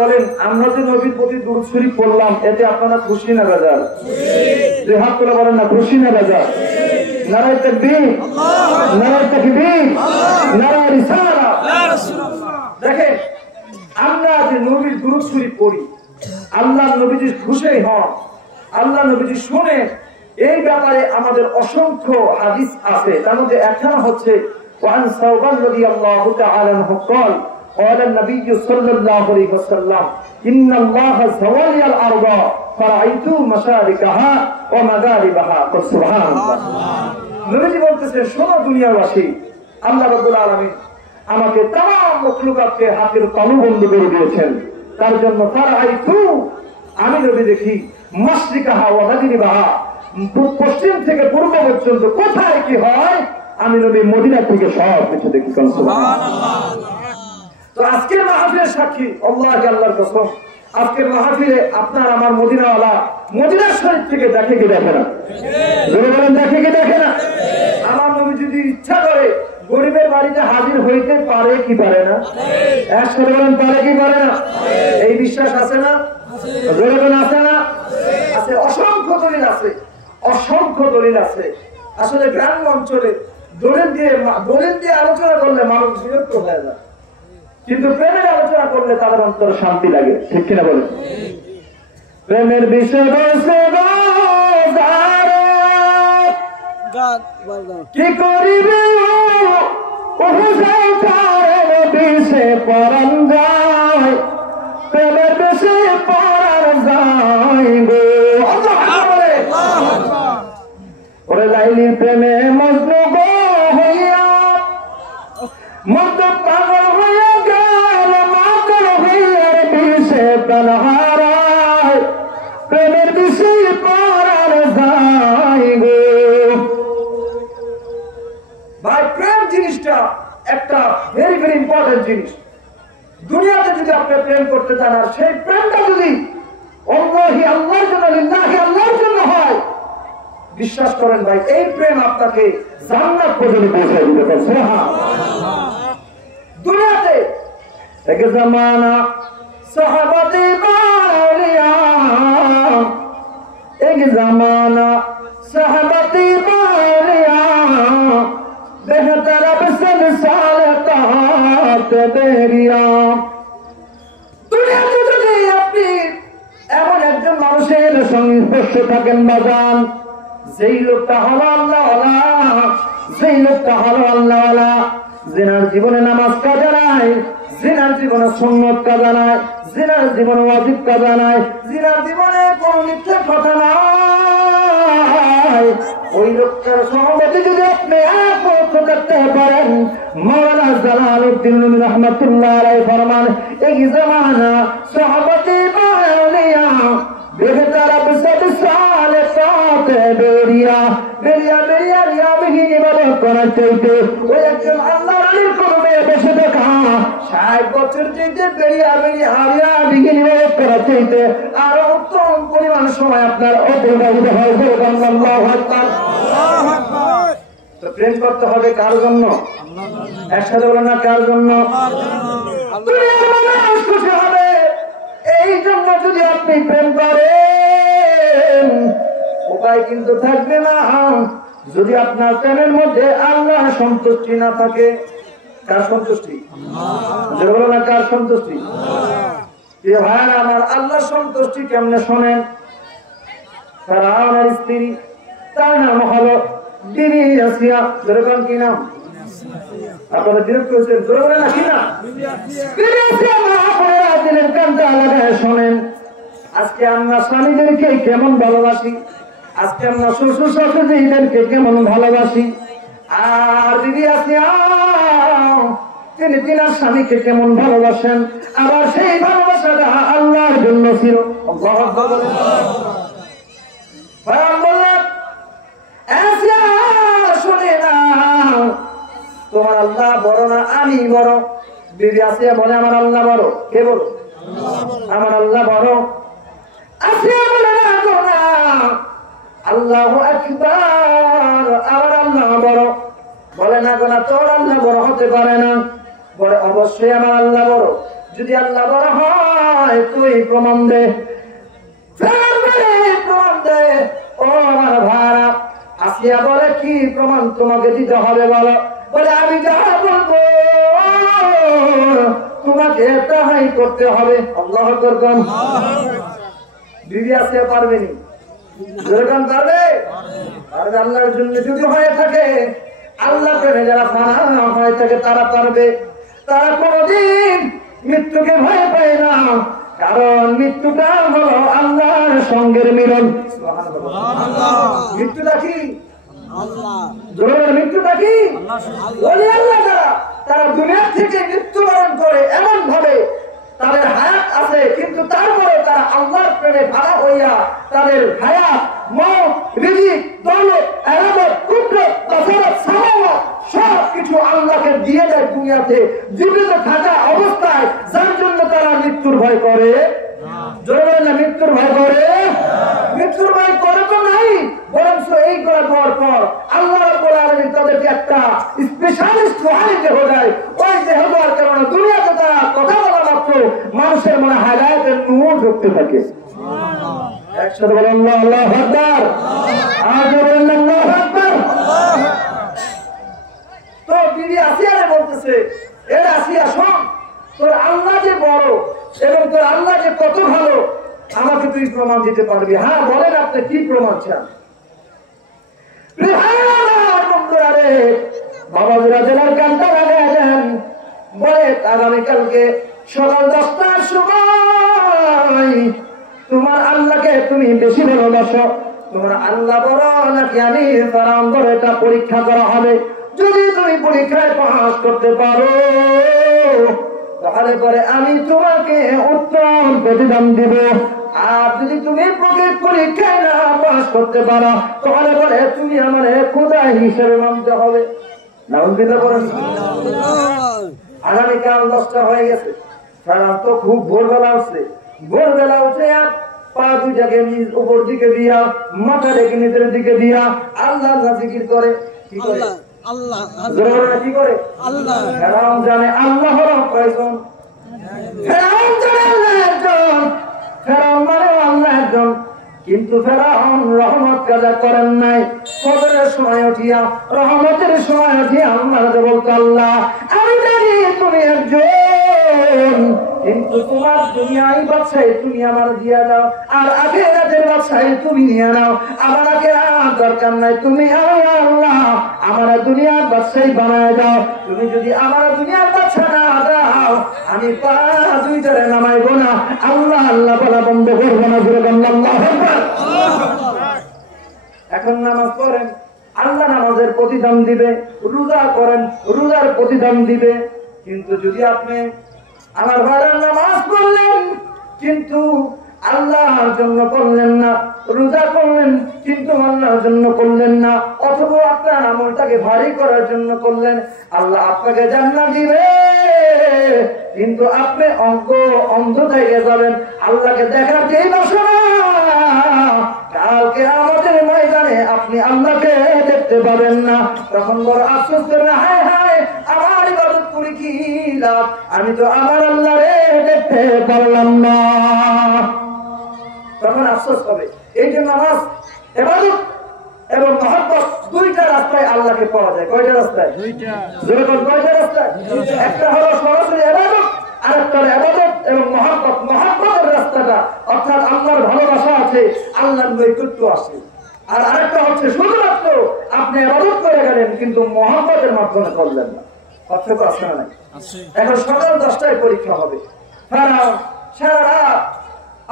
বলেন আমরা যে নবীর প্রতি দুরূদ শরীফ পড়লাম এতে আপনারা খুশি না বেজার? দুই হাত তুলে বলেন না খুশি না বেজার? নারায়ে তাকবীর, নারায়ে তাকবীর, নারায়ে রিসালাত। দেখেন আমরা যে নবীর দুরূদ শরীফ পড়ি, আল্লাহ নবীজি খুশি হন, আল্লাহ নবীজি শুনে, এই ব্যাপারে আমাদের অসংখ্য হাদিস আছে। তার মধ্যে একটা হচ্ছে ওয়ান সাওবান রাদিয়াল্লাহু তাআলা আনহু قال قال النبي صلى الله عليه وسلم إن الله زوال الأرض فرأيت مشارقها ومغاربها سبحان الله। নবীজি বলতেছেন শোনো দুনিয়াবাসী, আল্লাহ রাব্বুল আলামিন আমাকে तमाम মখলুকাতকে হাতের তালুবন্দি করে দিয়েছেন। তার জন্য ফারাইতু আমি নবী দেখি মাশরিকাহা ওয়া মাগরিবাহা, পশ্চিম থেকে পূর্ব পর্যন্ত কোথায় কি হয় আমি নবী মদিনা থেকে সব কিছু দেখি। সুবহানাল্লাহ। তো আজকের মাহফিলের সাক্ষী আল্লাহকে আল্লাহর কসম, আজকের মাহফিলে আপনার আমার মদিনাওয়ালা মদিনা শরীফ থেকে দেখে কি দেখে না? জোরে বলেন দেখে কি দেখে না? আমার নবী যদি ইচ্ছা করে গরিবের বাড়িতে হাজির হইতে পারে কি পারে না? একসাথে বলেন পারে কি পারে না? এই বিশ্বাস আছে না? জোরে বলেন আছে না? আছে। অসংখ্য দলিল আছে, অসংখ্য দলিল আছে। আসলে গ্রাম অঞ্চলে দলিল দিয়ে আলোচনা করলে মানুষ বিরক্ত হয়ে যায়, কিন্তু প্রেমের আলোচনা করলে তাদের অন্তরে শান্তি লাগে। ঠিক কিনা বলেন? প্রেমের বিষয় কি করিবে পরান যায়, প্রেমের বিষয়ে পড়ার যায় গো। ওরে লাইলি প্রেমে মজনু গো হইয়া, মজনু পাগল হইয়া গেল, মাতল হইয়া বিষে প্রাণ হারায়, প্রেমের বিষয়ে পড়ার যায় গো। ভাই প্রেম জিনিসটা একটা ভেরি ভেরি ইম্পর্টেন্ট জিনিস। দুনিয়াতে যদি আপনি প্রেম করতে চান আর সেই প্রেমটা যদি আল্লাহি আল্লাহর জন্য, লিল্লাহি আল্লাহর জন্য হয়, বিশ্বাস করেন ভাই এই প্রেম আপনাকে জান্নাত পর্যন্ত পৌঁছে দিতে পারে। সুবহানাল্লাহ। দুনিয়াতে এক জামানা সাহাবাতে বালিয়া, এক জামানা সাহাবাতে বালিয়া, বেহতর আবসন সালকাত বেরিয়া। দুনিয়াতে যদি আপনি এমন একজন মানুষের সংস্পর্শে থাকেন বাজান, যেই লোকটা হলো আল্লাহওয়ালা, যেই লোকটা হলো আল্লাহওয়ালা, জিনার জীবনে নামাজ কাজা নাই, জিনার জীবনে সুন্নত কাজা নাই, জিনার জীবনে ওয়াজিব কাজা নাই, জিনার জীবনে কোন মিথ্যা কথা নাই, ওই লোকটার সহমতে যদি আপনি এক মুহূর্ত করতে পারেন, মাওলানা জালালউদ্দিন রুমি রাহমাতুল্লাহ আলাইহি ফরমান এই জামানা সাহাবাতে বালিয়া বেহতর আবসদ সালেকাত বেরিয়া, বেরিয়া বেরিয়া রিয়া বিহীন ইবাদত করার চাইতে ওই একজন আল্লাহর আলীর কদমে বসে থাকা ৬০ বছর চাইতে বেরিয়া বেরিয়া রিয়া বিহীন ইবাদত করার চাইতে আরো উত্তম পরিমাণ সময় আপনার অতিবাহিত হয়। আল্লাহু আকবার, আল্লাহু আকবার। তো প্রেম করতে হবে কার জন্য? একসাথে বলেন না কার জন্য? দুনিয়ার মানুষ খুশি হবে এই জন্য যদি আপনি প্রেম করেন, উপায় কিন্তু থাকবে না যদি আপনার প্রেমের মধ্যে আল্লাহ সন্তুষ্টি না থাকে। কার সন্তুষ্টি? বলো না কার সন্তুষ্টি? ভাই আমার আল্লাহ সন্তুষ্টি কেমনে শোনেন। ফেরাউনের স্ত্রী, তার নাম হলো বিবি আসিয়া। যেরকম কি নাম? আপনারা বিরক্ত হয়েছেন, জোরে বলে না কি না? শোনেন, আজকে আমরা স্বামীদেরকে কেমন ভালোবাসি, আজকে আমরা শ্বশুর শাশুড়িদেরকে কেমন ভালোবাসি, আর দিদি আসিয়া তিনি তিনার স্বামীকে কেমন ভালোবাসেন, আবার সেই ভালোবাসাটা আল্লাহর জন্য ছিল। শুনে না তোমার আল্লাহ বড় না আমি বড়? বিবি আসিয়া বলে আমার আল্লাহ বড়। কে বড়? আমার আল্লাহ বড়। আসিয়া বলে না আল্লাহু আকবার, আমার আল্লাহ বড়। বলে না গোনা তোর আল্লাহ বড় হতে পারে না, বলে অবশ্যই আমার আল্লাহ বড়। যদি আল্লাহ বলা হয় তুই প্রমাণ দে, প্রমাণ দে। ও আমার ভাইরা, আসিয়া বলে কি প্রমাণ তোমাকে দিতে হবে বলো? বলে আমি যা বলবো তোমাকে তাই করতে হবে। আল্লাহু আকবার। বিবি আসিয়া পারবেনি? যেরকম পারবে, পারবে। আল্লাহর জন্য যদি হয়ে থাকে, আল্লাহ প্রেমে যারা ফানা হয়ে থাকে তারা পারবে। তারা কোনদিন মৃত্যুকে ভয় পায় না, কারণ মৃত্যুটা হলো আল্লাহর সঙ্গের মিলন। মৃত্যুটা কি? মৃত্যুটা কি? তারা দুনিয়া থেকে মৃত্যুবরণ করে এমন ভাবে তাদের হায়াত আছে, কিন্তু তারপরে তারা আল্লাহর প্রেমে ভাড়া হইয়া তাদের হায়াত, মত, রিজিক, দৌলত, এরাদত, কুদরত, তাসাররুফ, সামাওয়াত সব কিছু আল্লাহকে দিয়ে দেয় দুনিয়াতে জীবিত থাকা অবস্থায়, যার জন্য তারা মৃত্যুর ভয় করে। জোরে বলেন না, মৃত্যুর ভয় করে? মৃত্যুর ভয় করে তো নাই, বরং এই করার পর আল্লাহ রাব্বুল আলামিন তাদেরকে একটা স্পেশালিস্ট ওয়ালি দেহ দেয়। ওই দেহ দেওয়ার কারণে দুনিয়াতে তারা কথা বলা মাত্র মানুষের মনে হায়দায়েতের নূর ঢুকতে থাকে। একসাথে বলেন আল্লাহু আকবার। আর বলেন আল্লাহু আকবার। তো বিবি আসিয়া বলতেছে, এ আসিয়া শোন, তোর আল্লাহ যে বড় এবং তোর আল্লাহ যে কত ভালো, আমাকে তুই প্রমাণ দিতে পারবি? হ্যাঁ বলেন, আপনি কি প্রমাণ চান? বাবা জেলার কানটা লাগাই দেন, বলে আগামীকালকে সকাল 10টার সময় তোমার আল্লাহকে তুমি বেশি ভালোবাসো, তোমার আল্লাহ বড় নাকি আমি ফেরাউন বড়, এটা পরীক্ষা করা হবে। যদি তুমি পরীক্ষায় পাস করতে পারো তাহলে পরে আমি তোমাকে উত্তম প্রতিদান দিব, আর যদি তুমি পরীক্ষায় না পাস করতে পারো তাহলে পরে তুমি আমার খোদা হিসেবে মানতে হবে। আগামীকাল 10টা হয়ে গেছে, ফেরাউন তো খুব ভোরবেলা উঠছে। ভোরবেলা উঠে পা দুইটাকে উপর দিকে দিয়া, মাথা রেখে নিচের দিকে দিয়া আল্লাহ জিকির করে। কি করে? কি করে? ফেরাউন জানে আল্লাহ হলো কয়জন, ফেরাউন জানে আল্লাহ একজন, ফেরাউন মানে আল্লাহ একজন। কিন্তু ফেরাউন রহমত কাজা করেন নাই। ফজরের সময় উঠিয়া, রহমতের সময় উঠিয়া আল্লাহ বলতো, আল্লাহ আমি জানি তুমি একজন, কিন্তু তোমার দুনিয়ায় বাদশাহী তুমি আমার দিয়া দাও, আর আখিরাতের বাদশাহী তুমি নিয়ে নাও। আমার আখিরাত দরকার নাই, তুমি আল্লাহ আমার দুনিয়ার বাদশাহী বানায় দাও। তুমি যদি আমার দুনিয়ার বাদশা না দাও, আমি পা দুইটারে নামাইবো না, আল্লাহ আল্লাহ বলা বন্ধ করবো না। আল্লাহু আকবার। এখন নামাজ পড়েন, আল্লাহ নামাজের প্রতিদান দিবে। রোজা করেন, রোজার প্রতিদান দিবে। কিন্তু যদি আপনি আমার ভাইয়ের নামাজ পড়লেন কিন্তু আল্লাহর জন্য করলেন না, রোজা করলেন কিন্তু আল্লাহর জন্য করলেন না, অথবা আপনার আমলটাকে ভারী করার জন্য করলেন, আল্লাহ আপনাকে জান্নাত দিবে, কিন্তু আপনি অন্ধ থেকে যাবেন। আল্লাহকে দেখার যেই বাসনা, কালকে আমাদের ময়দানে আপনি আল্লাহকে দেখতে পাবেন না। তখন বড় আফসোস করবেন, হায় হায় আমার ইবাদত করি কি লাভ, আমি তো আমার আল্লাহরে দেখতে পারলাম না। তখন আফসোস হবে। এই যে নামাজ, ইবাদত এবং মহব্বত, দুইটা রাস্তায় আল্লাহকে পাওয়া যায়। কয়টা রাস্তায়? যেরকম কয়টা রাস্তায়? একটা হলো সরাসরি ইবাদত, আর একটা ইবাদত এবং মহব্বত। মহব্বতের রাস্তাটা অর্থাৎ আল্লাহর ভালোবাসা আছে, আল্লাহর নৈকট্য আছে। আর আরেকটা হচ্ছে শুধুমাত্র আপনি ইবাদত করে গেলেন কিন্তু মহব্বতের মাধ্যমে করলেন না। পার্থক্য আছে না নাই? এখন সকাল 10টায় পরীক্ষা হবে। সারা রাত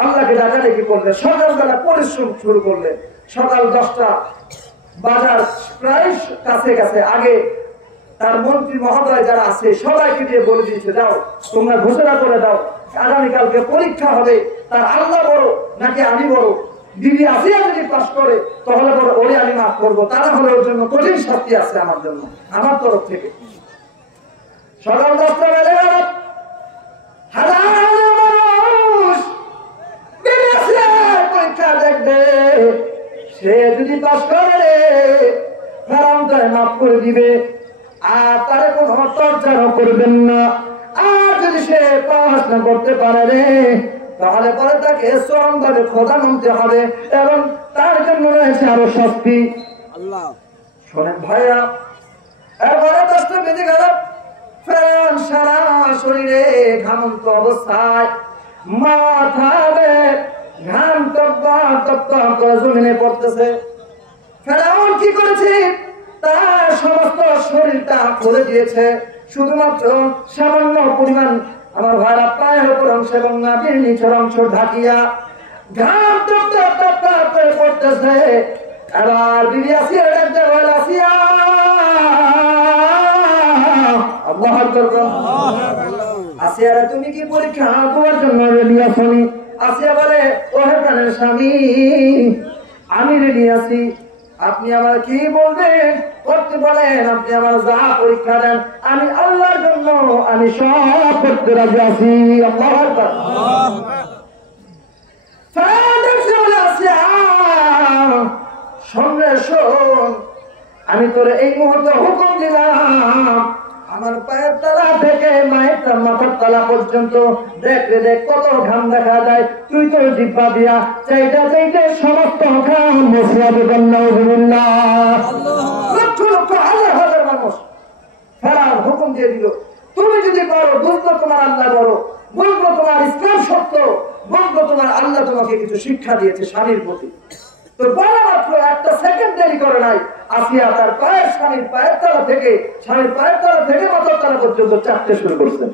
আল্লাহকে ডাকাডাকি করলেন, সকালবেলা পরিশ্রম শুরু করলেন। সকাল 10টা বাজার প্রায় কাছে কাছে, আগে তার মন্ত্রী মহোদয় যারা আছে সবাইকে দিয়ে বলে দিয়েছে, যাও তোমরা ঘোষণা করে দাও আগামীকালকে পরীক্ষা হবে, তার আল্লাহ বড় নাকি আমি বড়। বিবি আসিয়া যদি পাস করে তাহলে বড় ওরে আমি মাফ করবো, তারা হলে ওর জন্য কঠিন শাস্তি আছে আমার জন্য, আমার তরফ থেকে। সকাল 10টা বেজে গেল, হাজার মানুষ পরীক্ষা দেখবে। সে যদি পাস করে ফেরাউন তারে মাফ করে দিবে, আর তারে কোনো টর্চারও করবেন না। আর যদি সে পড়াশোনা করতে পারে রে, তাহলে পরে তাকে চরমভাবে খোদা মানতে হবে এবং তার জন্য রয়েছে আরো শাস্তি। আল্লাহ শোনেন ভাইয়া, এরপরে কষ্ট বেঁধে গেল। ফেরাউন সারা শরীরে ঘামন্ত অবস্থায়, মাথা ঘাম টপ্পা টপ্পা করে জমিনে পড়তেছে। ফেরাউন কি করেছে? তার সমস্ত শরীরটা খুলে দিয়েছে, শুধুমাত্র সামান্য পরিমাণ আমার ভাইরা পায়ের উপর অংশ এবং নাভির নিচের অংশ ঢাকিয়া ঘাম টপ্পা টপ্পা করে পড়তেছে। এবার বিবি আসিয়া ডাকতে বলে, আসিয়া আল্লাহু আকবার, আসিয়া তুমি কি পরীক্ষা দেওয়ার জন্য রেডি আছো? আসিয়া বলে, ওহে প্রাণের স্বামী, আমি রেডি আছি, আপনি আমার কি বলবেন করতে বলেন, আপনি আমার যা পরীক্ষা দেন আমি আল্লাহর জন্য আমি সব করতে রাজি আছি। আল্লাহু আকবার। সঙ্গে শোন, আমি তোরে এই মুহূর্তে হুকুম দিলাম, আমার পায়ের তলা থেকে মায়ের মাথার তলা পর্যন্ত দেখ রে দেখ কত ঘাম দেখা যায়, তুই তো জিব্বা দিয়া চাইটা চাইতে সমস্ত ঘাম মুছিয়া দেবেন। নাউজুবিল্লাহ। লক্ষ লক্ষ হাজার হাজার মানুষ ফেরাউন হুকুম দিয়ে দিল, তুমি যদি পারো বুঝলো তোমার আল্লাহ বড়, বুঝলো তোমার ইসলাম সত্য, বুঝলো তোমার আল্লাহ তোমাকে কিছু শিক্ষা দিয়েছে স্বামীর প্রতি। তো বলা মাত্র একটা সেকেন্ড দেরি করে নাই, আসিয়া তার পায়ের স্বামীর পায়ের তলা থেকে মাথার তলা পর্যন্ত চাপতে শুরু করছেন।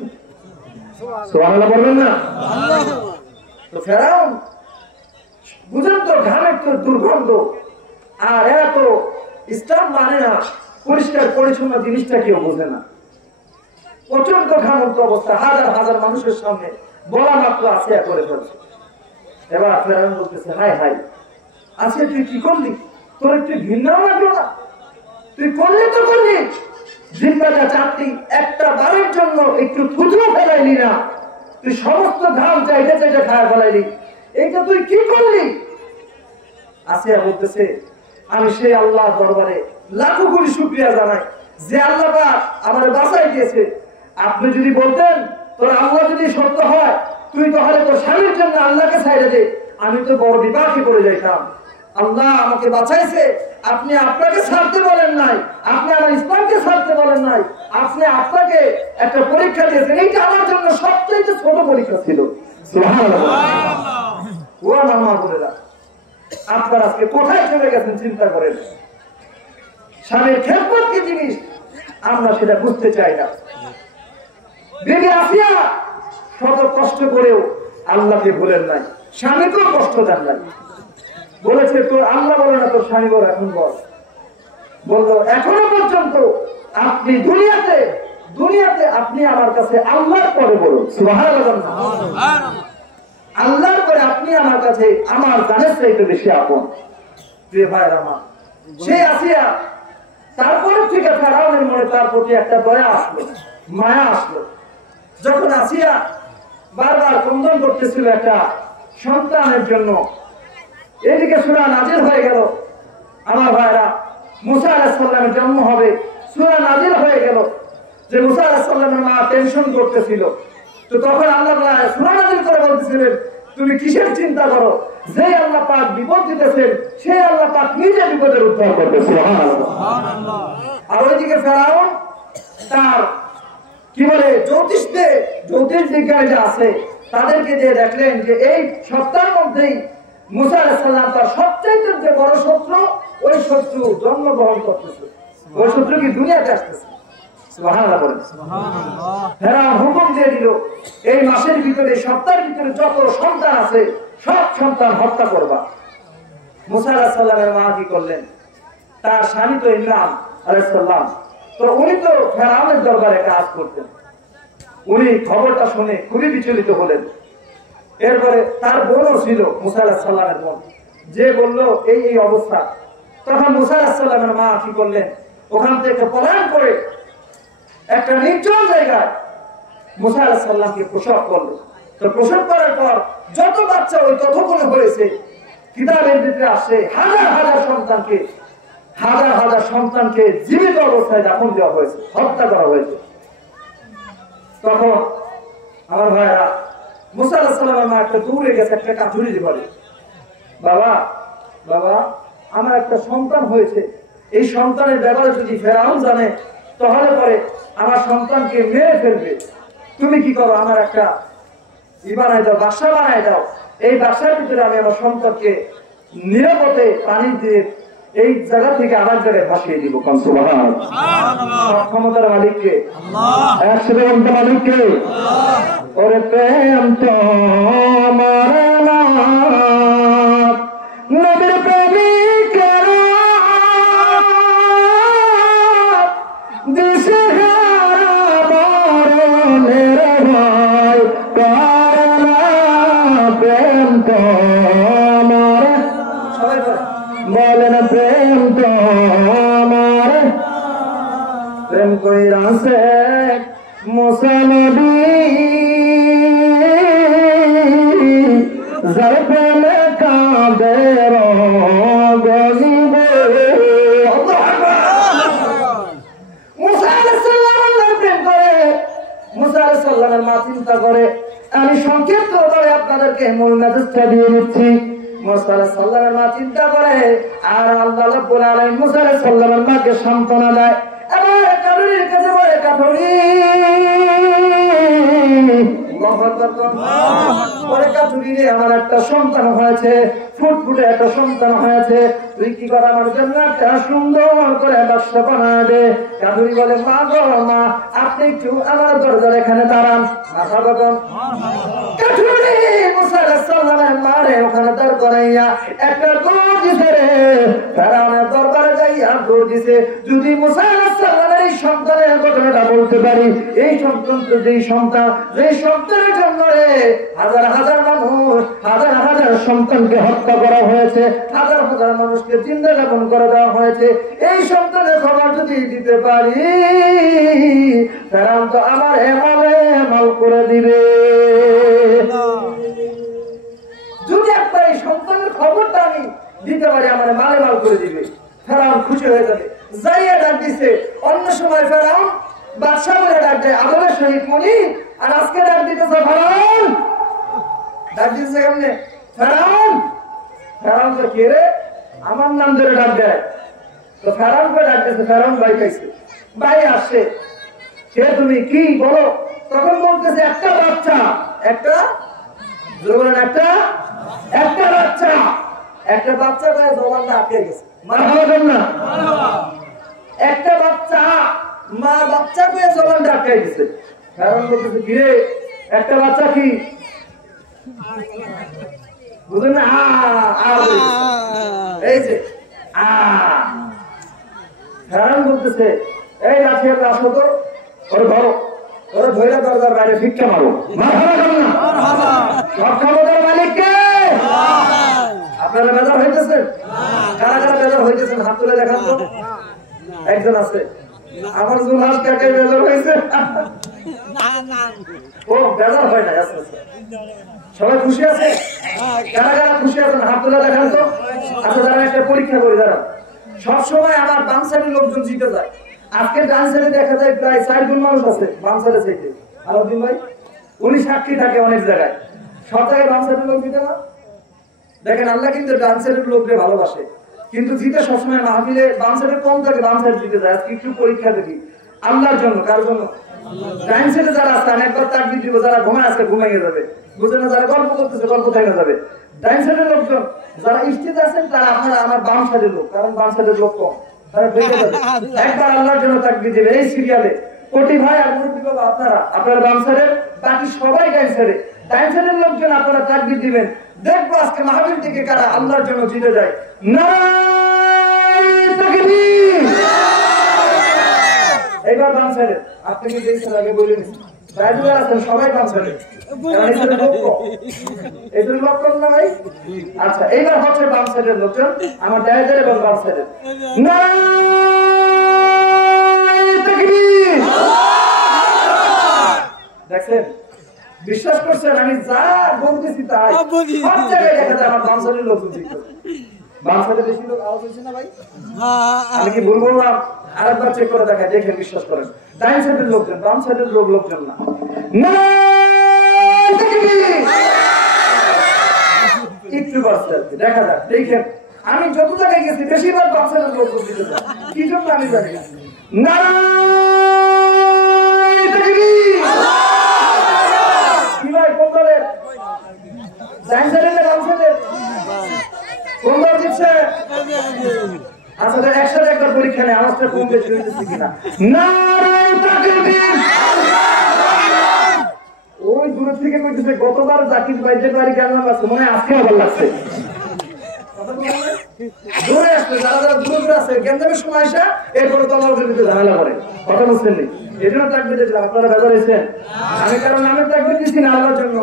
সুবহানাল্লাহ বলবেন না? তো ফেরাউন বুঝেন তো ঘামের তো দুর্গন্ধ, আর এরা তো ইসলাম মানে না, পরিষ্কার পরিচ্ছন্ন জিনিসটা কেউ বোঝে না। প্রচন্ড ঘামন্ত অবস্থা, হাজার হাজার মানুষের সামনে বলা মাত্র আসিয়া করে ফেলছে। এবার ফেরাউন বলতেছে, হাই হাই আজকে তুই কি করলি? তোর একটু ঘৃণাও লাগলো না? তুই করলি তো করলি, জিব্বাটা চাপটি একটা বারের জন্য একটু থুথু ফেলাইলি না, তুই সমস্ত ঘাম চাইতে চাইতে খায় ফেলাইলি, এইটা তুই কি করলি? আসিয়া বলতেছে, আমি সেই আল্লাহ দরবারে লাখো কোটি শুকরিয়া জানাই যে আল্লাহ পাক আমাদের বাঁচাই দিয়েছে। আপনি যদি বলতেন তোর আল্লাহ যদি সত্য হয়, তুই তাহলে তোর স্বামীর জন্য আল্লাহকে ছাইড়ে দে, আমি তো বড় বিপাকে পড়ে যাইতাম। আল্লাহ আমাকে বাঁচাইছে, আপনি আপনাকে ছাড়তে বলেন নাই, আপনি আমার ইসলামকে ছাড়তে বলেন নাই, আপনি আপনাকে একটা পরীক্ষা দিয়েছেন, এইটা আমার জন্য সবচেয়ে ছোট পরীক্ষা ছিল। ও আমার মা বোনেরা, আপনার আজকে কোথায় চলে গেছেন চিন্তা করেন। স্বামীর খেদমত কি জিনিস আমরা সেটা বুঝতে চাই না। বিবি আসিয়া শত কষ্ট করেও আল্লাহকে ভুলেন নাই, স্বামীকেও কষ্ট দেন নাই। বলেছে তোর আল্লাহ বলে না, তোর স্বামী বল, এখন বল। বললো এখনো পর্যন্ত আপনি দুনিয়াতে আপনি আমার কাছে আল্লাহর পরে বলুন, সুবহানাল্লাহ, আল্লাহর পরে আপনি আমার কাছে আমার জানের চাইতে বেশি আপন। প্রিয় ভাইয়ের আমার, সে আসিয়া তারপরে থেকে ফেরাউনের মনে তার প্রতি একটা দয়া আসলো, মায়া আসলো। যখন আসিয়া বারবার ক্রন্দন করতেছিল একটা সন্তানের জন্য, এদিকে সূরা নাজিল হয়ে গেল। আমার ভাইরা, মুসা আলাইহিস সালামের জন্ম হবে, সূরা নাজিল হয়ে গেল যে মুসা আলাইহিস সালামের মা টেনশন করতেছিল। তো তখন আল্লাহ সূরা নাজিল করে বলতেছিলেন, তুমি কিসের চিন্তা করো, যে আল্লাহ পাক বিপদ দিতেছেন সেই আল্লাহ পাক নিজে বিপদের উদ্ধার করবে। সুবহানাল্লাহ। আর ওইদিকে ফেরাউন তার কি বলে জ্যোতিষ বিজ্ঞানী যা আছে তাদেরকে দিয়ে দেখলেন যে এই সপ্তাহের মধ্যেই মুসা আলাইহিস সালাম তার সবচেয়ে যে বড় শত্রু, ওই শত্রু জন্মগ্রহণ করতেছে, ওই শত্রু কি দুনিয়াতে আসতেছে। সুবহানাল্লাহ বলেন। ফেরাউন হুকুম দিয়ে দিল, এই মাসের ভিতরে সপ্তাহের ভিতরে যত সন্তান আছে সব সন্তান হত্যা করবা। মুসা আলাইহিস সালামের মা কি করলেন, তার স্বামী তো ইমরান আলাইহিস সালাম, তো উনি তো ফেরাউনের দরবারে কাজ করতেন। উনি খবরটা শুনে খুবই বিচলিত হলেন। এরপরে তার বোনও ছিল মুসা আলাইহিস সালামের বোন, যে বলল এই এই অবস্থা। তখন মুসা আলাইহিস সালামের মা কি করলেন, ওখান থেকে পলায়ন করে একটা নির্জন জায়গায় মুসা আলাইহিস সালামকে প্রসব করলো। তো প্রসব করার পর যত বাচ্চা ওই ততক্ষণে হয়েছে কিতাবের ভিতরে আসে হাজার হাজার সন্তানকে জীবিত অবস্থায় দাফন দেওয়া হয়েছে, হত্যা করা হয়েছে। তখন আমার ভাইরা, মুসা আলাইহিস সালামের মা একটা দৌড়ে গেছে একটা কাঠুরি বলে, বাবা বাবা আমার একটা সন্তান হয়েছে, এই সন্তানের ব্যাপারে যদি ফেরাউন জানে তাহলে পরে আমার সন্তানকে মেরে ফেলবে, তুমি কি করো, আমার একটা বানায় দাও, বাসা বানায় দাও, এই বাসার ভিতরে আমি আমার সন্তানকে নিরাপদে পানি দিয়ে এই জায়গা থেকে আমার জায়গায় ভাসিয়ে দিব। ক্ষমতার মালিককে, মালিককে, ওরে প্রেম তো নবীর প্রেমিকের দেশে প্রেম তো বলেন প্রেম তো প্রেম কইরাছে মুসা নবী যার প্রেমে কাঁদে গলিবে। মুসা আলাইহিস সালামের প্রেম করে, মুসা আলাইহিস সালামের মা চিন্তা করে, আমি সংক্ষিপ্ত করে আপনাদেরকে মূল মেসেজটা দিয়ে দিচ্ছি। মুসা আলাইহিস সালামের মা চিন্তা করে আর আল্লাহ রাব্বুল আলামিন মুসা আলাইহিস সালামের মাকে সান্ত্বনা দেয়, এবার কাঠুরির কাছে বলে, কাঠুরি আমার একটা সন্তান হয়েছে, ফুটফুটে একটা সন্তান হয়েছে, তুই কি করে আমার জন্য একটা সুন্দর করে বাসা বানাবে। কাঠুরি বলে, মা গো মা, আপনি একটু আমার দরজার এখানে দাঁড়ান। মাথা বদন কাঠুরি মুসা আলাইহিস সালামের মারে ওখানে দাঁড় করাইয়া একটা দৌড় দিছে রে, ফেরাউনের দরবারে যাইয়া দৌড় দিছে। যদি মুসা আলাইহিস সালামের এই সন্তানের ঘটনাটা বলতে পারি, এই সন্তান তো যেই সন্তান, যেই সন্তানের জন্য রে হাজার হাজার মানুষ, হাজার হাজার সন্তানকে হত্যা করা হয়েছে, হাজার হাজার মানুষকে জিন্দা যাপন করে দেওয়া হয়েছে, এই সন্তানের খবর যদি দিতে পারি, ফেরাউন তো আমার এমালে মাল করে দিবে। যদি একটা এই সন্তানের খবরটা আমি দিতে পারি, আমার মালে মাল করে দিবে। ফেরাউন খুশি হয়ে যাবে, যাইয়া ডাক দিছে। অন্য সময় ফেরাউন বাদশা বলে ডাক দেয়, আদমের শহীদ মনি, আর আজকে ডাক দিতেছে ফেরাউন। ডাক দিতেছে কেমনে? ফেরাউন। ফেরাউন তো কে রে, আমার নাম ধরে ডাক দেয়। তো ফেরাউন করে ডাক দিতেছে, ফেরাউন ভাই পাইছে, ভাই আসছে, সে তুমি কি বলো? তখন বলতেছে একটা বাচ্চা, একটা বলেন একটা একটা বাচ্চা, একটা বাচ্চা গায়ে জবানটা আটকে গেছে। না একটা বাচ্চা, মা বাচ্চা গায়ে জবানটা আটকে গেছে। কারণ বলতেছে কি রে, একটা বাচ্চা কি বুঝলেন না? এই যে কারণ বলতেছে, এই লাঠি একটা আসো তো, ওরে ধরো, ওরে ধরে দরজার বাইরে ভিক্ষা মারো। ক্ষমতার মালিককে আপনারা বেজার হইতেছেন? কারা কারা বেজার হইতেছেন হাত তুলে দেখান তো। একজন আছে, আমার জুলহাস কাকে বেজার হয়েছে? ও বেজার হয় না। সবাই খুশি আছে? কারা কারা খুশি আছেন হাত তুলে দেখান তো। আচ্ছা যারা একটা পরীক্ষা করি, যারা সবসময় আমার বাম সাইডের লোকজন জিতে যায়, আজকে ডান সাইডে দেখা যায় প্রায় 4 গুণ মানুষ আছে বাম সাইডে চাইতে। আলাউদ্দিন ভাই উনি সাক্ষী থাকে অনেক জায়গায়, সব জায়গায় বাম সাইডের লোক জিতে না। দেখেন আল্লাহ কিন্তু ডান সাইডের লোককে ভালোবাসে, কিন্তু জিতে সবসময় মাহফিলে বাম সাইডে কম থাকে, বাম সাইড জিতে যায়। আজকে একটু পরীক্ষা দেখি আল্লাহর জন্য, কার জন্য? ডান সাইডে যারা আছে আমি একবার তাকবীর দিব, যারা ঘুমায় আজকে ঘুমাইয়ে যাবে, বুঝে না, যারা গল্প করতেছে গল্প থেকে যাবে। ডান সাইডের লোকজন যারা স্টেজে আছেন তারা আপনারা আমার বাম সাইডের লোক, কারণ বাম সাইডের লোক কম, তারা বেঁচে যাবে। একবার আল্লাহর জন্য তাকবীর দিবে। এই সিরিয়ালে কোটি ভাই আর মুরব্বি বাবা আপনারা, আপনার বাম সাইডের, বাকি সবাই ডান সাইডে। ডান সাইডের লোকজন আপনারা তাকবীর দিবেন, দেখবো আজকে মাহফিল থেকে কারা আল্লাহর জন্য জিতে যায়। নারায়ে তাকবীর। এইবার বাম সাইডে আপনি কি দেখছেন? আগে বলে নিচ্ছি সবাই বাম সাইডে, এই জন্য লক্ষণ না ভাই। আচ্ছা এইবার হচ্ছে বাম সাইডের লোকজন, আমার ডায়াজের এবং বাম সাইডের। দেখছেন, বিশ্বাস করছেন আমি যা বলতেছি তাই সব জায়গায় দেখা যায় আমার বাম সাইডের লোকজন জিতছে। বাম সাইডে বেশি লোক আওয়াজ হচ্ছে না ভাই? আমি কি ভুল বললাম? আরেকবার চেক করে দেখা, দেখে বিশ্বাস করেন। ডান সাইডের লোকজন, বাম সাইডের লোকজন না। একটু বাঁচতে দেখা যাক দেখেন। আমি যত জায়গায় গেছি বেশিরভাগ বাচ্চাদের লোক দিতে চাই, কি জন্য আমি জানি না। কি ভাই কোন দলের? কোন দল দিচ্ছে? আচ্ছা একসাথে একবার পরীক্ষা নেই, আওয়াজটা কম বেশি হইতেছে কিনা। নারায়ে তাকবীর। ওই দূর থেকে কইতেছে গতবার জাকির ভাইদের বাড়ি কেন আছে, মনে হয় আজকে আবার লাগছে। দূরে আসলে যারা যারা দূরে দূরে আছে গেন্দামের সময় আসা এরপরে তোমার ভিতরে ঝামেলা করে, কথা বুঝছেন নি? এই জন্য তাকবীর দিয়েছিলাম। আপনারা বেজার হয়েছেন? আমি কারণ নামের তাকবীর দিচ্ছি না, আল্লাহর জন্য।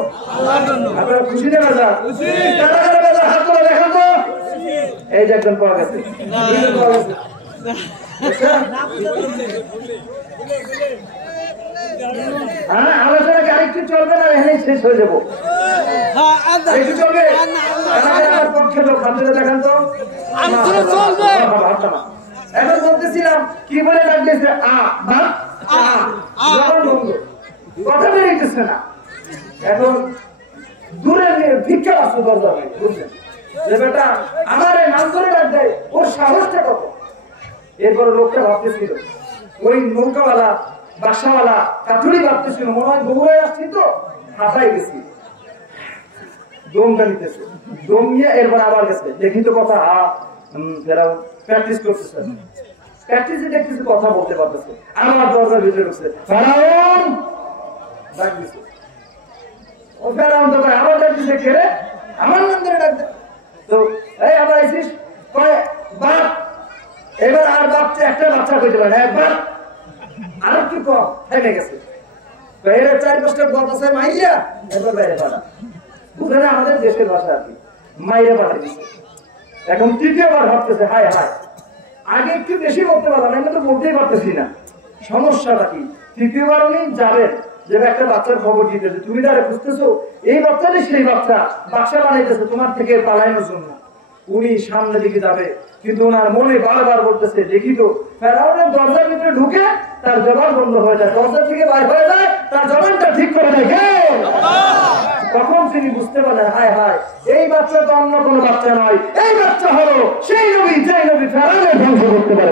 আপনারা খুশি না বেজার? কারা কারা বেজার হাত তুলে দেখান তো। এই যে একজন পাওয়া গেছে, হ্যাঁ আলোচনা কি আরেকটু চলবে না এখানেই শেষ হয়ে যাবো? একটু চলবে? পক্ষে লোক হাত তুলে দেখান তো। এখন বলতেছিলাম কি বলে লাগতেছে কথা বেরিয়েছে না। এখন দূরে ভিক্ষা আসতে দরকার নেই, বুঝলেন? যে বেটা আমার নাম করে ডাক দেয়, ওর সাহসটা কত। এরপর লোকটা ভাবতেছিল ওই নৌকাওয়ালা বাসাওয়ালা কাঠুরি ভাবতেছিল মনে হয় দৌড়ায় আসছি তো হাঁপাই গেছি, দমটা নিতেছে, দম নিয়ে এরপর আবার গেছে। দেখি তো কথা ফেরাও প্র্যাকটিস করতেছে, প্র্যাকটিসে দেখতেছে কথা বলতে পারতেছে। আমার দরজার ভিতরে ঢুকছে, ফেরাউন ডাক দিছে। ও ফেরাউন তো আবার ডাক দিছে, কে রে? আমার নাম ধরে ডাক দেয়। তো এই আবার আইসিস কয় বাপ। এবার আর বাচ্চা একটা বাচ্চা কইতে পারে, হ্যাঁ বাপ আর একটু কম থেমে গেছে। বাইরে 4-5টা গপ আছে মাইরা, এবার বাইরে পাঠা। বুঝলেন আমাদের দেশের ভাষা আর কি, মাইরা পাঠা দিচ্ছে। এখন তৃতীয়বার ভাবতেছে হায় হায়, আগে একটু বেশি বলতে পারলাম, আমি তো বলতেই পারতেছি না, সমস্যাটা কি? তৃতীয়বার উনি যাবেন যে একটা বাচ্চার খবর দিতেছে, তুমি তারা খুঁজতেছো, এই বাচ্চাটাই সেই বাচ্চা বাচ্চা বানাইতেছে তোমার থেকে পালানোর জন্য। উনি সামনের দিকে যাবে, কিন্তু ওনার মনে বারবার বলতেছে দেখি তো। ফেরাউনের দরজার ভিতরে ঢুকে তার জবান বন্ধ হয়ে যায়, দরজা থেকে বাইরে হয়ে যায়, তার জবানটা ঠিক করে দেয় কে? তখন তিনি বুঝতে পারলেন হায় হায়, এই বাচ্চা তো অন্য কোনো বাচ্চা নয়, এই বাচ্চা হলো সেই নবী যে নবী ফেরাউনের ধ্বংস করতে পারে।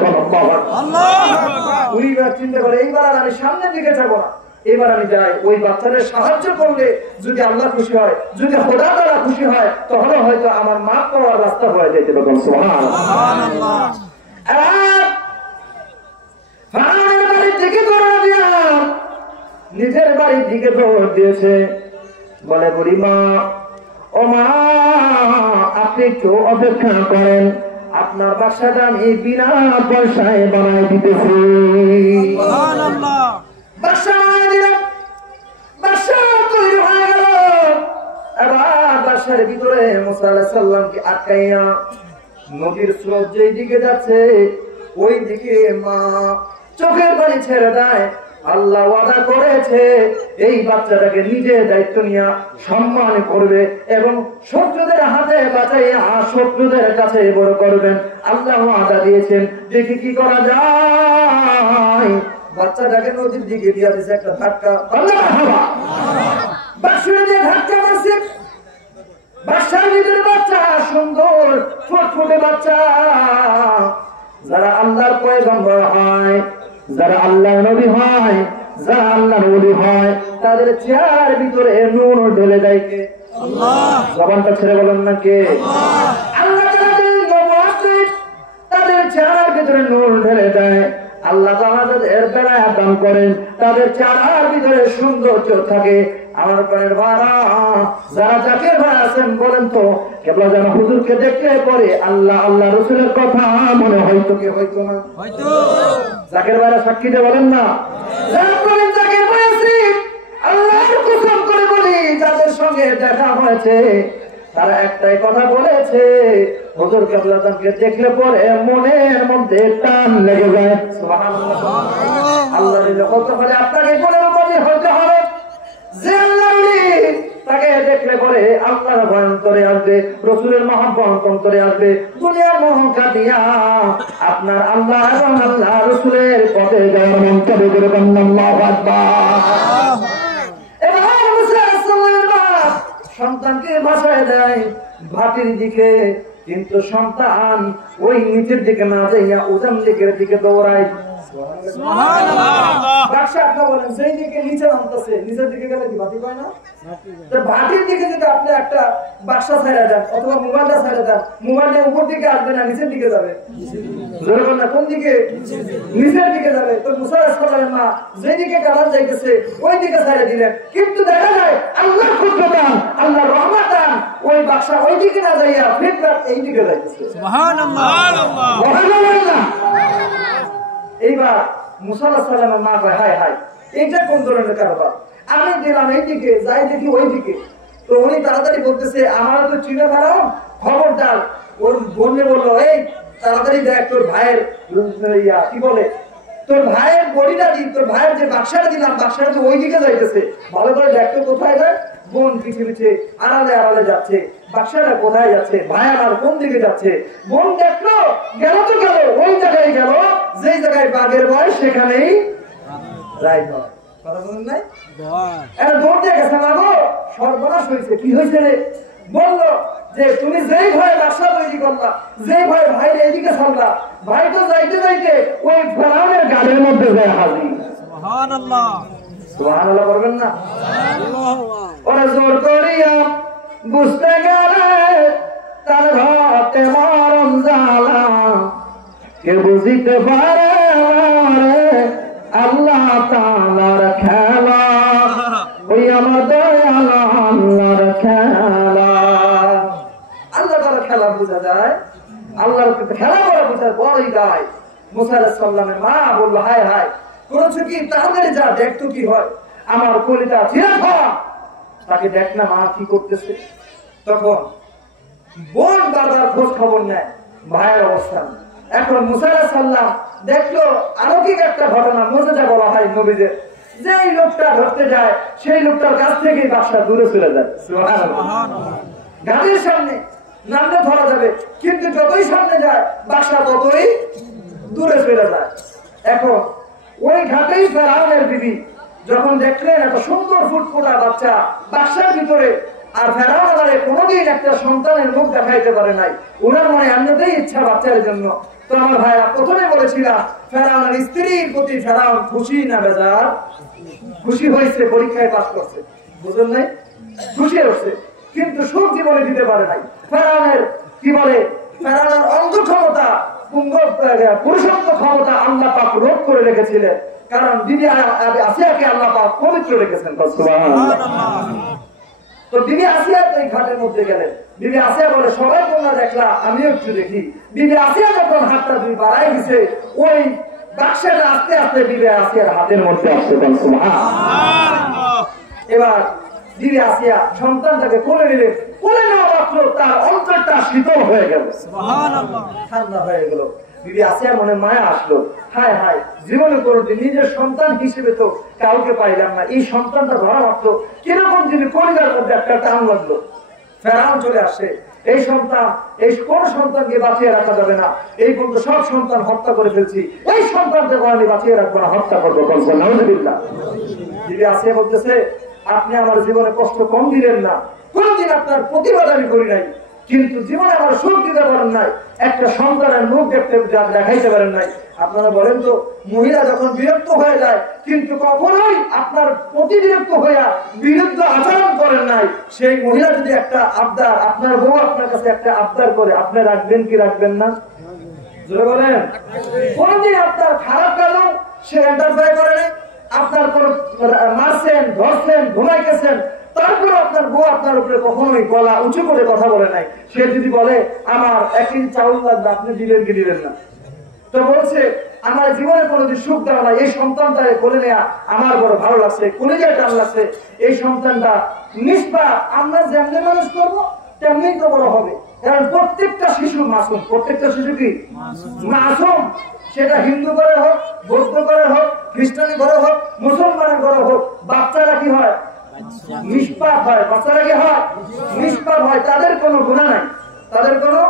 উনি এবার চিন্তা করে এইবার আর আমি সামনের দিকে যাবো না, এবার আমি যাই। ওই বাচ্চাদের সাহায্য করলে যদি আল্লাহ খুশি হয়, যদি খোদা তাআলা খুশি হয়, তাহলে হয়তো আমার মাফ পাওয়ার রাস্তা হয়ে যেতে পারে। সুবহানাল্লাহ। ফেরাউনের বাড়ির দিকে দৌড় দিয়া নিজের বাড়ির দিকে দৌড় দিয়েছে। বলে বুড়িমা, ও মা আপনি একটু অপেক্ষা করেন, আপনার বাসাটা আমি বিনা পয়সায় বানাই দিতেছি। সুবহানাল্লাহ। বাসা বানিয়ে দিলাম, বাসা তৈরি হয়ে গেল। এবার বাসার ভিতরে মুসা আলাইহিস সালামকে আটকাইয়া নদীর স্রোত যেই দিকে যাচ্ছে ওই দিকে মা চোখের পানি ছেড়ে দেয়। আল্লাহ ওয়াদা করেছে এই বাচ্চাটাকে নিজে দায়িত্ব নিয়ে সম্মান করবে এবং শত্রুদের হাতে বাঁচাইয়া শত্রুদের কাছে বড় করবেন। আল্লাহ ওয়াদা দিয়েছেন, দেখি কি করা যায়। বাচ্চাটাকে নদীর দিকে দিয়া দিয়েছে একটা ধাক্কা, ধাক্কা মারছে। বাসার ভিতরে বাচ্চা সুন্দর ফুটফুটে বাচ্চা। যারা আল্লাহর পয়গম্বর হয়, যারা আল্লাহ নবী হয়, যারা আল্লাহর ওলি হয়, তাদের চেহারার ভিতরে নূর ঢেলে দেয় কে? আল্লাহ। জবানটা ছেড়ে বলেন না কে? আল্লাহ। তাদের চেহারার ভিতরে নূর ঢেলে দেয়। আল্লাহ তাদের বেলায় দান করেন, তাদের চেহারার ভিতরে সৌন্দর্য থাকে। আমার প্রাণের ভাড়া যারা জাকির ভাই আছেন বলেন তো, কেবল যেন হুজুরকে দেখলে পরে আল্লাহ আল্লাহ রসুলের কথা মনে হয়তো কি হয়তো না? হয়তো। জাকির ভাইরা সাক্ষী দিয়ে বলেন না, জাকির ভাই আছি আল্লাহর কসম করে বলি, যাদের সঙ্গে দেখা হয়েছে তারা একটাই কথা বলেছে, হুজুর কেবলাকে দেখলে পরে মনের মধ্যে টান লেগে যায়। সুবহানাল্লাহ। আল্লাহ কত হলে আপনাকে মনের মধ্যে হতে হবে যে আল্লাহ তাকে দেখলে পরে আল্লাহর ভয় অন্তরে আসবে, রসুলের মহব্বত অন্তরে আসবে। দুনিয়ার মোহ কাটিয়া আপনার আল্লাহ এবং আল্লাহ রসুলের পথে যাওয়ার মন চাবে। আল্লাহু আকবার। এবার মুসা আলাইহিস সালাম সন্তানকে ভাসায় দেয় ভাটির দিকে, কিন্তু সন্তান ওই নিচের দিকে না যাইয়া উজান দিকের দিকে দৌড়ায়। বলেন সেই দিকে নিচে নামতেছে, নিচের দিকে গেলে কি ভাটি পায় না? ভাটির দিকে যদি আপনি একটা বাক্সা ছাড়া দেন অথবা মোবাইলটা ছাড়া দেন, মোবাইলটা উপর দিকে আসবে না নিচের দিকে যাবে? না, কোন দিকে? নিচের দিকে যাবে। তো মুসা আলাইহিস মা যেদিকে কালার যাইতেছে ওই দিকে ছাড়া দিলেন, কিন্তু দেখা যায় আল্লাহর কুদরত, আল্লাহর রহমত ওই বাক্সা ওই দিকে না যাইয়া ফিরবার এই দিকে যাইতেছে। সুবহানাল্লাহ। এইবার মুসা আলাইহিস সালামের মা কয়, হায় হায়, এটা কোন ধরনের কারবার? আমি দিলাম এই দিকে, যাই দেখি ওই দিকে। তো উনি তাড়াতাড়ি বলতেছে, আমার তো চিনে ফেরাও, খবরদার। ওর বোনে বললো, এই তাড়াতাড়ি দেখ তোর ভাইয়ের কি বলে, তোর ভাইয়ের বডিটা দিই, তোর ভাইয়ের যে বাক্সাটা দিলাম বাক্সাটা তো ওই দিকে যাইতেছে, ভালো করে দেখতো কোথায় যায়। বোন পিছিয়ে পিছিয়ে আড়ালে আড়ালে যাচ্ছে, বাক্সাটা কোথায় যাচ্ছে, ভাই আমার কোন দিকে যাচ্ছে। বোন দেখলো, গেল তো গেল, ওই জায়গায় গেল যেই জায়গায় বাঘের ভয় সেখানেই রাইট হয়। কথা বলেন নাই? দৌড় দিয়ে গেছে, না গো সর্বনাশ হয়েছে। কি হয়েছে রে? বললো যে তুমি যেই ভয়ে বাসা তৈরি করলা, যেই ভয়ে ভাই এইদিকে ছাড়লা, ভাই তো যাইতে যাইতে ওই ফেরাউনের গালের মধ্যে যায় হাজির। সুবহানাল্লাহ। সুবহানাল্লাহ করবেন না? ওরা জোর করিয়া বুঝতে গেলে তার ঘাটে মরম জ্বালা, কে বুঝিতে পারে আল্লাহ তাআলার খেলা, ওই আমার দয়াল আল্লাহর খেলা। আল্লাহ তাআলার খেলা বোঝা যায়, আল্লাহর খেলা করা বোঝা বড়ই যায়। মুসা আলাইহিস সালামের মা বলল, হায় হায়, করেছো কি? তাদের যা দেখতো কি হয়, আমার কলিজা ছিঁড়ে খাওয়া, তাকে দেখ না মা কি করতেছে। তখন বোন বারবার খোঁজ খবর নেয় ভাইয়ের অবস্থান। এখন মুসা আলাইহিস সালাম দেখলো অলৌকিক একটা ঘটনা, মুজিজা বলা হয় নবীদের, যেই লোকটা ধরতে যায় সেই লোকটার কাছ থেকেই বাদশা দূরে চলে যায়। সুবহানাল্লাহ। গাড়ির সামনে নামলে ধরা যাবে, কিন্তু যতই সামনে যায় বাদশা ততই দূরে চলে যায়। এখন ওই ঘাটেই ফেরাউনের বিবি যখন দেখলেন একটা সুন্দর ফুটফুটা বাচ্চা বাক্সার ভিতরে, আর ফেরাউন আবারে কোনোদিন একটা সন্তানের মুখ দেখাইতে পারে নাই, ওনার মনে এমনিতেই ইচ্ছা বাচ্চার জন্য। তো আমার ভাইরা প্রথমে বলেছিলাম ফেরাউনের স্ত্রীর প্রতি ফেরাউন খুশি না বেজার? খুশি হয়েছে, পরীক্ষায় পাস করছে, বুঝলেন নাই? খুশি হচ্ছে, কিন্তু সুখ জীবনে দিতে পারে নাই। ফেরাউনের কি বলে, ফেরাউনের অন্ধ ক্ষমতা, পুরুষত্ব ক্ষমতা আল্লাহ পাক রোধ করে রেখেছিলেন, কারণ বিবি আসিয়াকে আল্লাহ পাক পবিত্র রেখেছেন। তো বিবি আসিয়া ওই ঘাটের মধ্যে গেলেন। বিবি আসিয়া বলে, সবাই তোমরা দেখলা, আমিও একটু দেখি। বিবি আসিয়া যখন হাতটা দুই বাড়াই দিছে, ওই বাক্সাটা আস্তে আস্তে বিবি আসিয়ার হাতের মধ্যে আসতে। এবার বিবি আসিয়া সন্তানটাকে কোলে নিলেন, কোলে নেওয়া মাত্র তার অন্তরটা শীতল হয়ে গেল, ঠান্ডা হয়ে গেল। বিবি আসিয়ার মনে মায়া আসলো, হায় হায়, জীবনে কোনোদিন নিজের সন্তান হিসেবে তো কাউকে পাইলাম না, এই সন্তানটা ধরা মাত্র কিরকম যিনি কলিজার মধ্যে একটা টান লাগলো। ফেরাউন চলে আসে, এই সন্তান, এই কোন সন্তানকে বাঁচিয়ে রাখা যাবে না, এই পর্যন্ত সব সন্তান হত্যা করে ফেলছি, এই সন্তানকে আমি বাঁচিয়ে রাখবো না, হত্যা করবো। নাউযুবিল্লাহ। বিবি আসিয়া বলতেছে, আপনি আমার জীবনে কষ্ট কম দিলেন না, কোনদিন আপনার প্রতিবাদ আমি করি নাই, কিন্তু জীবনে আমার সুখ দিতে পারেন নাই, একটা সন্তানের মুখ দেখতে দেখাইতে পারেন নাই। আপনারা বলেন তো, মহিলা যখন বিরক্ত হয়ে যায় কিন্তু কখনোই আপনার প্রতি বিরক্ত হইয়া বিরুদ্ধ আচরণ করেন নাই, সেই মহিলা যদি একটা আবদার, আপনার বউ আপনার কাছে একটা আবদার করে, আপনি রাখবেন কি রাখবেন না? জোরে বলেন। কোনদিন আপনার খারাপ কাজ সে এন্টারফেয়ার করে নাই, আপনার কোন মারছেন, ধরছেন, ঘুমাইতেছেন, তারপরে আপনার বউ আপনার উপরে কখনোই গলা উঁচু করে কথা বলে নাই। সে যদি বলে আমার 1 কেজি চাউল লাগবে, আপনি দিবেন কি দিবেন না? তো বলছে আমার জীবনে কোনোদিন সুখ দেওয়া নাই, এই সন্তানটাকে কোলে নেয়া আমার বড় ভালো লাগছে, কলিজায় টান লাগছে, এই সন্তানটা নিষ্পাপ, আমরা যেমনি মানুষ করবো তেমনি তো বড় হবে। কারণ প্রত্যেকটা শিশু মাসুম, প্রত্যেকটা শিশু কি মাসুম, সেটা হিন্দু ঘরে হোক, বৌদ্ধ ঘরে হোক, খ্রিস্টানি ঘরে হোক, মুসলমানের ঘরে হোক, বাচ্চারা কি হয়? নিষ্পাপ হয়। বাচ্চারা কি হয়? নিষ্পাপ হয়। তাদের কোনো গুনাহ নাই, তাদের কোনো,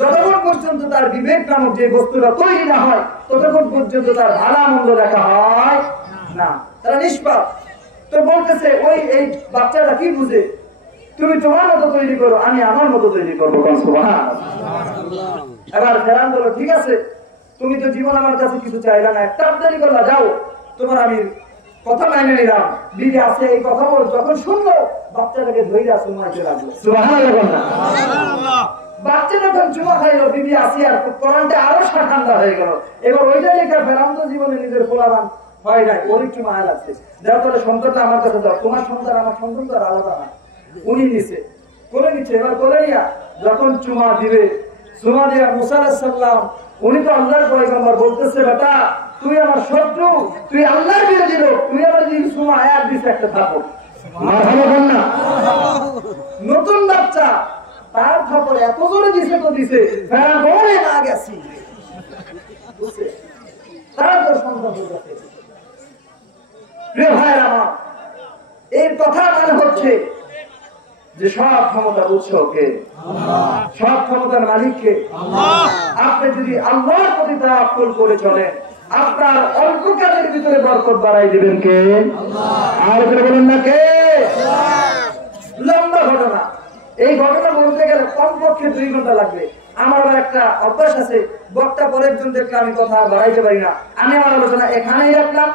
যতক্ষণ পর্যন্ত তার বিবেক নামক যে বস্তুটা তৈরি না হয় ততক্ষণ পর্যন্ত তার ভালো মন্দ দেখা হয় না, তারা নিষ্পাপ। তো বলতেছে ওই এই বাচ্চাটা কি বুঝে, তুমি তোমার মতো তৈরি করো, আমি আমার মতো তৈরি করবো। এবার ফেরান বলো, ঠিক আছে, তুমি তো জীবন আমার কাছে কিছু চাইলা না, একটা আবদারি করলা, যাও, তোমার আমি কথা মাইনে নিলাম, বিবি আছে এই কথা বল। যখন শুনলো বাচ্চাটাকে ধরে চুমাইতে লাগলো। বাচ্চা যখন চুমা খাইলো, বিবি আসি আর কোরআনটা আরো ঠান্ডা হয়ে গেল। এবার ওইটা লেখা ফেরান তো জীবনে নিজের পোলাবান হয় নাই, ওর একটু মায়া লাগছে, যার ফলে সন্তানটা আমার কাছে দাও, তোমার সন্তান আমার সন্তান তো আর আলাদা না। উনি নিচ্ছে, করে নিচ্ছে। এবার করে নিয়া যখন চুমা দিবে, চুমা দিয়া মুসা আলাইহিস সালাম, উনি তো আল্লাহর পয়গম্বর, বলতেছে বেটা তুই আমার শত্রু, তুই আল্লাহর বিরোধী লোক, তুই আমার যদি চুমা আয়াত দিছে একটা থাপড়। না নতুন বাচ্চা, তার থাপড় এত জোরে দিছে তো দিছে, বলে না গেছি, তার তো সন্তান হয়ে গেছে। প্রিয় ভাইয়ের আমার, এর কথা মানে হচ্ছে যে সব ক্ষমতার উৎস কে? সব ক্ষমতার মালিক কে? আপনি যদি আল্লাহর প্রতি তাওয়াক্কুল করে চলেন, আপনার অল্প কাজের ভিতরে বরকত বাড়াই দিবেন কে? আর বলেন না কে? লম্বা ঘটনা, এই ঘটনা বলতে গেলে কমপক্ষে 2 ঘন্টা লাগবে। আমার আবার একটা অভ্যাস আছে, বক্তা পরের জন দেখলে আমি কথা বাড়াইতে পারি না। আমি আমার আলোচনা এখানেই রাখলাম।